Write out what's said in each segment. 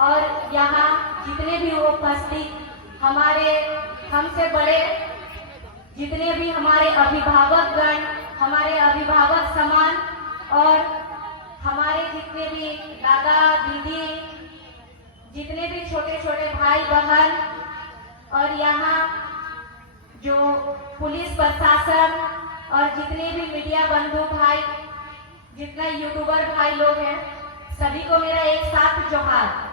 और यहाँ जितने भी उपस्थित हमारे हमसे बड़े जितने भी हमारे अभिभावकगण, हमारे अभिभावक समान और हमारे जितने भी दादा दीदी, जितने भी छोटे छोटे भाई बहन और यहाँ जो पुलिस प्रशासन और जितने भी मीडिया बंधु भाई, जितने यूट्यूबर भाई लोग हैं, सभी को मेरा एक साथ जोहार।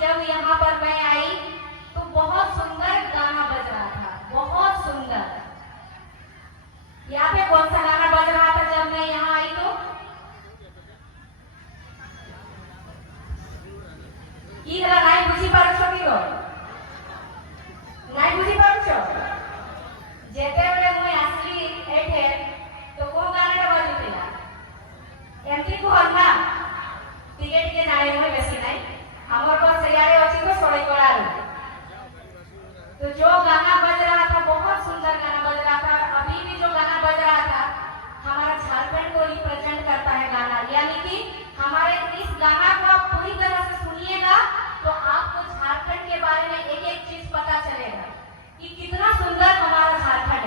जब यहाँ पर मैं आई तो बहुत सुंदर गाना बज रहा था, बहुत सुंदर। यहाँ पे कौन सा गाना बज रहा था जब मैं यहाँ आई तो? इधर नहीं बुझी पारुछो कि नहीं बुझी पारुछो जेते बेले मुई आसली एठे तो को गाना बजुतिला एमती को हन्ना टिकेट के नाई में बेसी नहीं हमर पर तैयारी अछि तो सड़ई करारू। तो जो गाना बज रहा था बहुत सुंदर गाना बज रहा था। अभी भी जो गाना बज रहा था हमारा झारखंड को रिप्रेजेंट करता है गाना, यानी कि हमारे इस गाना को आप पूरी तरह से सुनिएगा तो आपको झारखंड के बारे में एक एक चीज पता चलेगा कि कितना सुंदर हमारा झारखंड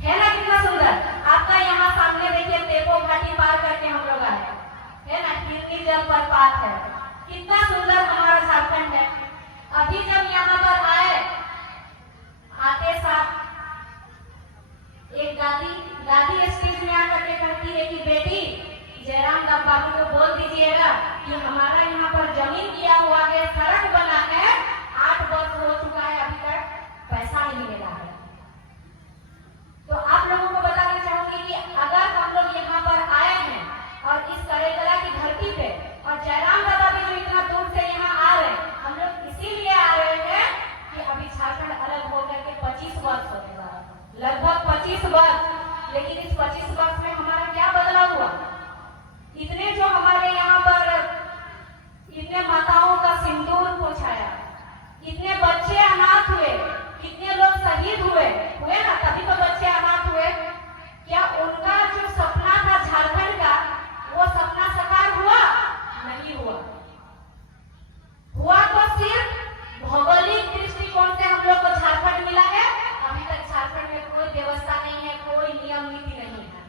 है ना, कितना सुंदर। आपका यहाँ सामने देखिए तेपो घाटी पार करके हम लोग आए है ना, गिरनी जलप्रपात है, कितना सुंदर हमारा झारखंड है। अभी जब यहाँ पर आए आते साथ एक दादी स्टेज में आकर के कहती है कि बेटी जयराम बाबू को बोल दीजिएगा कि हमारा यहाँ पर जमीन दिया हुआ है, सड़क बना है, 8 वर्ष हो चुका है, अभी तक पैसा नहीं मिला है। तो आप लोगों को बताना चाहूंगी कि अगर हम लोग यहाँ पर आए हैं और इस करेकला की धरती पे और जयराम दादा भी जो इतना दूर से यहाँ आ रहे हैं, हम लोग इसीलिए आ रहे हैं कि अभी झारखंड अलग हो करके 25 वर्ष होने वाला, लगभग 25 वर्ष। लेकिन इस 25 वर्ष में हमारा क्या बदलाव हुआ? इतने जो हमारे यहाँ पर इतने माताओं का सिंदूर पोछाया, इतने बच्चे अनाथ हुए, कितने लोग शहीद हुए ना, तभी तो बच्चे अनाथ हुए। क्या उनका जो सपना था झारखंड का, वो सपना साकार हुआ? नहीं हुआ। हुआ तो सिर्फ भौगोलिक दृष्टिकोण से हम लोग को झारखंड मिला है। अभी तक झारखंड में कोई व्यवस्था नहीं है, कोई नियम नीति नहीं है।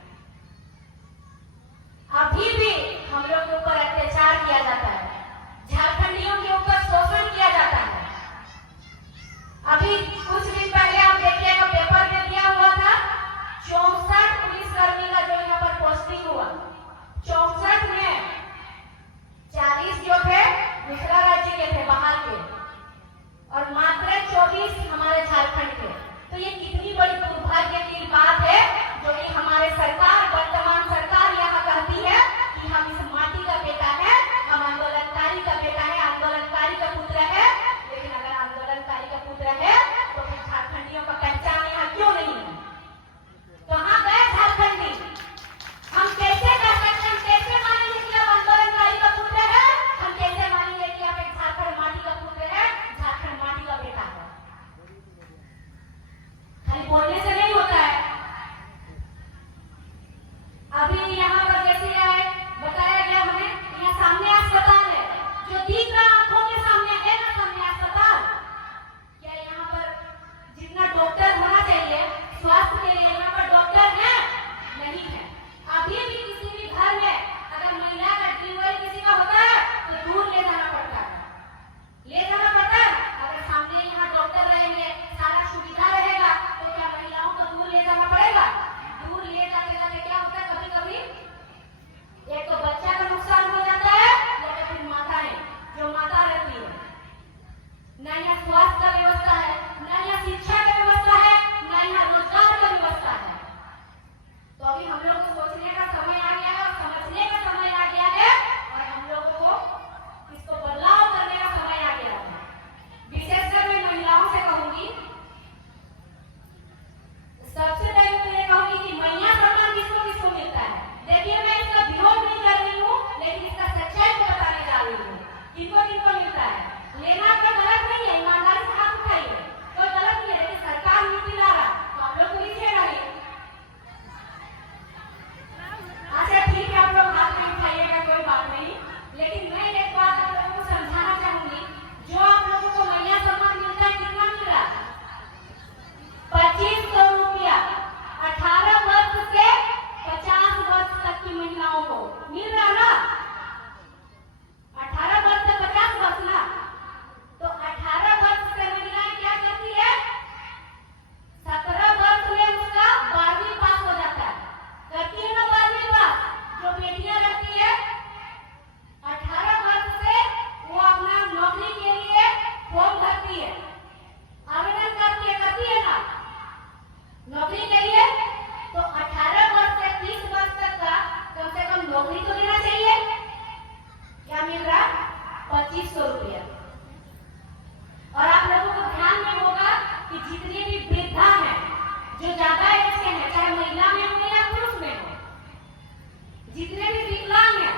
जितने भी विकलांग हैं,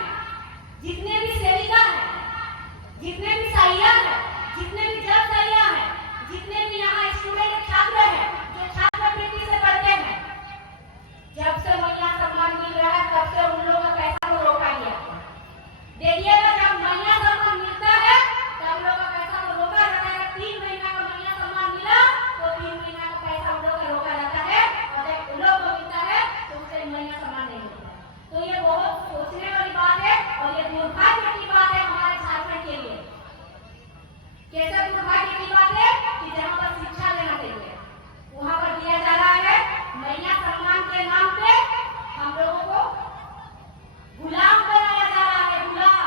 जितने भी सेविका हैं, जितने भी सहायक हैं, जितने भी जज सहायक हैं, जितने भी यहाँ स्टूडेंट छात्र हैं जो छात्रवृत्ति से पढ़ते हैं, जब से महिला सम्मान मिल रहा है तब से उन लोगों का पैसा को रोका गया। देखिएगा जब महिला सम्मान मिलता है तब लोगों का पैसा को रोका जाता है। 3 महीना का महिला सम्मान मिला तो 3 महीना का पैसा उन लोगों का रोका जाता है, और जब उन लोगों को मिलता है तो उसे महिला सम्मान नहीं मिलता है। तो ये बहुत सोचने वाली बात है और ये दुर्भाग्य की बात है हमारे झारखंड के लिए। कैसे दुर्भाग्य की बात है कि जहाँ पर शिक्षा लेना चाहिए वहाँ पर दिया जा रहा है महिला सम्मान के नाम पे हम लोगों को गुलाम बनाया जा रहा है। गुलाम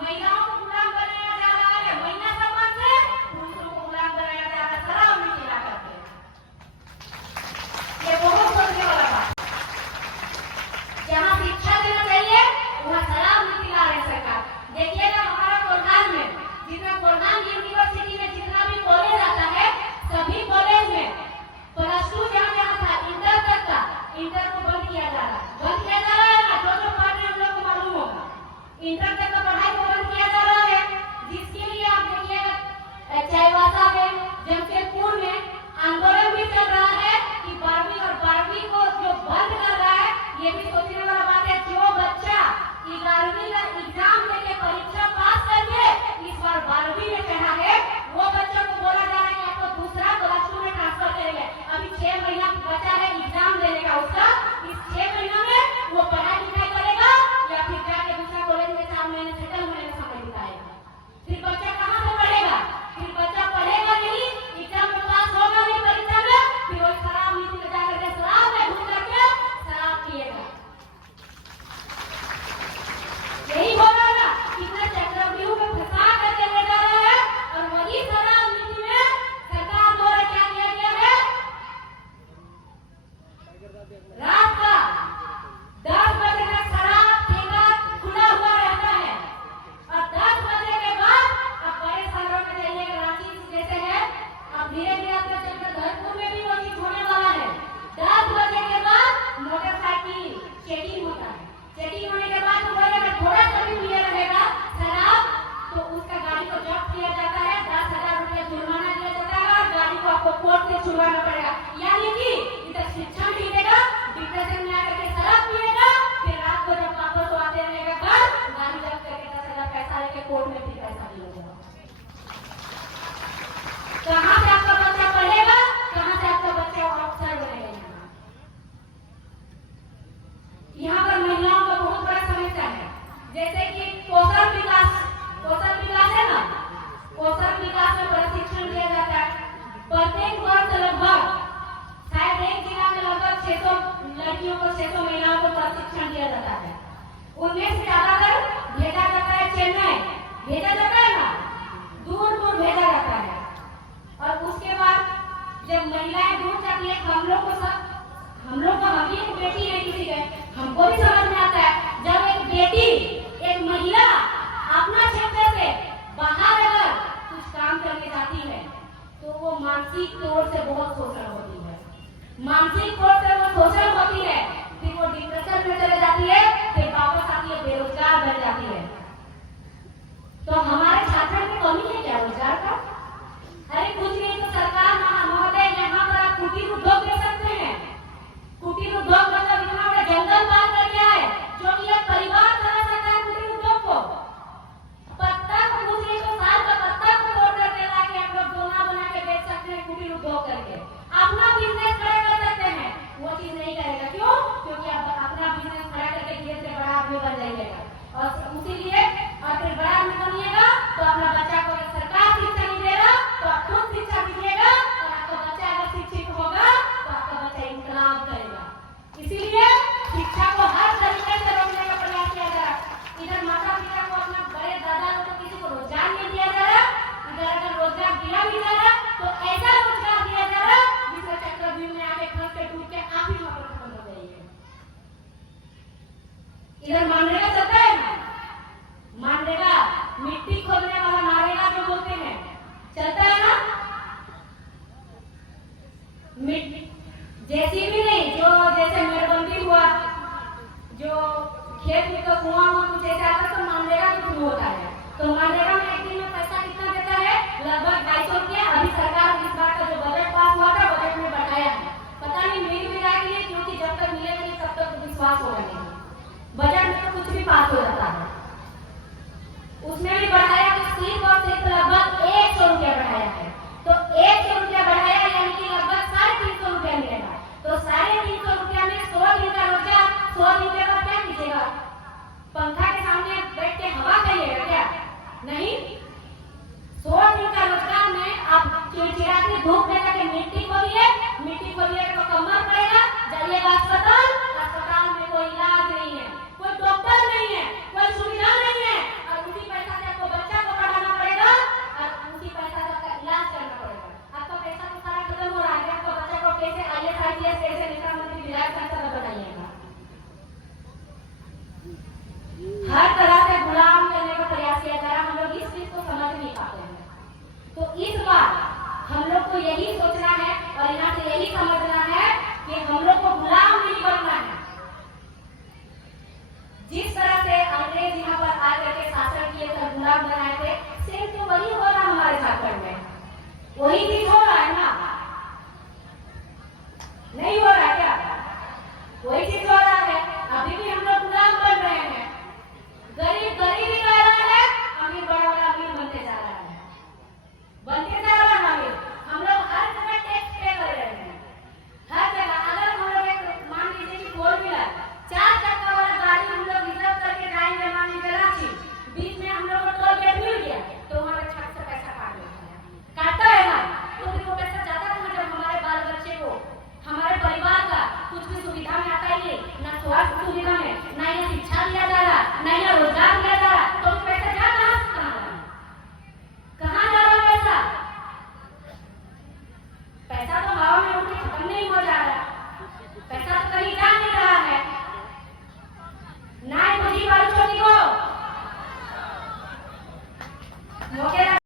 महिलाओं को गुलाम बनाया जा रहा है, महिला सम्मान से पुरुषों को गुलाम बनाया जा रहा है शराब में खिला करके। ये बहुत सोचने वाला बात। जहाँ शिक्षा देना चाहिए वहाँ शराब में खिला रहे सरकार। देखिएगा हमारा कोरहान में जितना कोरहान यूनिवर्सिटी में जितना भी कॉलेज आता है सभी कॉलेज में +2 जहाँ था इंटर तक का, इंटर को बंद किया जा रहा है। बंद किया जा रहा है ना, जो पढ़ रहे हैं हम लोग को मालूम होगा। इंटर तक का पढ़ाई को बंद किया जा रहा है, जिसके लिए आप देखिएगा चाईबासा में, जमशेदपुर में आंदोलन भी चल रहा है कि 12वीं और 12वीं को जो बंद कर रहा है। ये भी सोचने वाला बात है। जो बच्चा 11वीं का एग्जाम देके परीक्षा पास करके इस बार 12वीं में चढ़ा है, वो बच्चों को बोला जा रहा है कि आपको दूसरा +2 में ट्रांसफर करेंगे। अभी 6 महीना बचा है एग्जाम देने का उसका। इस 6 महीना में वो पढ़ाई लिखाई करेगा या फिर जाके दूसरा कॉलेज में 4 महीने सेटल होने में समय बिताएगा। फिर बच्चा कहाँ से पढ़ेगा? फिर बच्चा पढ़ेगा नहीं, एग्जाम में पास होगा नहीं परीक्षा में, फिर वो शराब नीति में जाकर के शराब में घुस करके शराब पिएगा। यही हो रहा है ना, कितना चक्रव्यूह में फंसा करके ले जा रहा है। और वही शराब नीति में सरकार द्वारा क्या किया गया है, रात का 10 बजे तक शराब ठेका खुला हुआ रहता है, और 10 बजे के बाद अब बड़े शहरों में जाइएगा, रांची जैसे है, अब धीरे धीरे आपका चलकर धर्मपुर में भी वो चीज होने वाला है। 10 बजे के बाद मोटरसाइकिल चेकिंग होता है। चेकिंग होने के बाद तो भाई अगर थोड़ा सा भी पिया रहेगा शराब तो उसका गाड़ी को जब्त किया जाता है, 10,000 रुपया जुर्माना दिया जाता है और गाड़ी को आपको कोर्ट से छुड़वाना पड़ेगा। यानी कि इधर शिक्षण मिलेगा, डिप्रेशन में आकर के शराब पिएगा, फिर रात को जब वापस आते रहेगा घर, गाड़ी जब्त करके 10,000 पैसा लेके कोर्ट में फिर पैसा दिया। कहाँ से आपका बच्चा पढ़ेगा, कहाँ से आपका बच्चा अफसर बनेगा? यहाँ पर महिलाओं का बहुत बड़ा समस्या है। जैसे कि कौशल विकास है ना, कौशल विकास में प्रशिक्षण दिया जाता है। प्रत्येक वर्ष लगभग शायद एक जिला में लगभग 600 लड़कियों को, 600 महिलाओं को प्रशिक्षण दिया जाता है। उनमें से ज्यादातर भेजा जाता है चेन्नई, भेजा जाता है ना, दूर दूर भेजा जाता है। और उसके बाद जब महिलाएं दूर जाती है, हम लोग को अभी एक बेटी है किसी के, हमको भी समझ में आता है जब एक बेटी, एक महिला अपना क्षेत्र से बाहर अगर कुछ काम करने जाती है तो वो मानसिक तौर से बहुत शोषण होती है, मानसिक तौर से वो शोषण होती है, फिर वो डिप्रेशन में चले जाती है, फिर वापस आती है बेरोजगार बन जाती है। तो हमारे झारखंड में कमी है क्या रोजगार का? अरे कुछ नहीं तो सरकार महोदय यहाँ पर आप कुटीर उद्योग दे सकते हैं। कुटीर उद्योग मतलब इतना बड़ा जंगल पार कर गया है जो कि एक परिवार चला सकता है। कुटीर उद्योग को पत्ता को कुछ नहीं तो साल का पत्ता को तोड़ करके लाके आप लोग दोना बना के बेच सकते हैं। कुटीर उद्योग करके अपना बिजनेस खड़ा कर सकते हैं। वो चीज नहीं करेगा, क्यों? क्योंकि आप अपना बिजनेस खड़ा करके धीरे से बड़ा आदमी बन जाइएगा, और उसीलिए और फिर बड़ा आदमी बनिएगा तो अपना बच्चा को सरकार शिक्षा नहीं देगा तो आप खुद शिक्षा दीजिएगा, और आपका बच्चा अगर शिक्षित होगा तो आपका बच्चा इनकलाब करेगा। इसीलिए शिक्षा को हर तरीके से रोकने का प्रयास किया जा रहा है। इधर माता पिता को, अपना बड़े दादा को किसी को रोजगार नहीं दिया जा रहा, इधर अगर रोजगार दिया भी जा रहा तो ऐसा रोजगार दिया जा रहा जिसका चक्रव्यूह में आके फंस के टूट के आप ही वहां पर खत्म हो जाइए। इधर मनरेगा चलता है ना, मनरेगा मिट्टी खोदने वाला नारेगा जो बोलते हैं, चलता है ना। जैसी भी नहीं, जो जैसे मेरबंदी हुआ, जो खेत में तो कुआं हुआ कुछ ऐसा आता तो मनरेगा के थ्रू होता है। तो मनरेगा में एक दिन में पैसा कितना देता है? लगभग 250 रुपया। अभी सरकार इस बार का जो बजट पास हुआ था बजट में बढ़ाया है, पता नहीं मिल भी रहा है क्योंकि जब तक मिलेगा नहीं तब तक विश्वास होगा नहीं। बजट में तो कुछ भी पास हो जाता है, उसमें भी बढ़ाया तो सिर्फ और सिर्फ लगभग 100 रुपया बढ़ाया है। तो 100 रुपया बढ़ाया यानी कि लगभग 350 रुपया मिलेगा। तो 350 रुपया में 100 दिन का रोजगार, 100 दिन के बाद क्या कीजिएगा? पंखा के सामने बैठ के हवा खाइएगा क्या? नहीं। 100 दिन का रोजगार में आप चिड़चिड़ा के धूप में जाके मिट्टी खोलिए तो कमर पड़ेगा, जाइएगा अस्पताल, अस्पताल में कोई इलाज नहीं है, कोई डॉक्टर नहीं है, कोई सुविधा नहीं है, और उसी पैसा से आपको बच्चा को पढ़ाना पड़ेगा और उसी पैसा से आपका इलाज करना पड़ेगा। आपका पैसा तो सारा खत्म हो रहा है, आपका बच्चा को कैसे IAS IPS कैसे नेता मंत्री विधायक संसद बताइएगा। हर तरह से गुलाम करने का प्रयास किया जा रहा है, हम लोग इस चीज को समझ नहीं पाते हैं। तो इस बार हम लोग को यही सोचना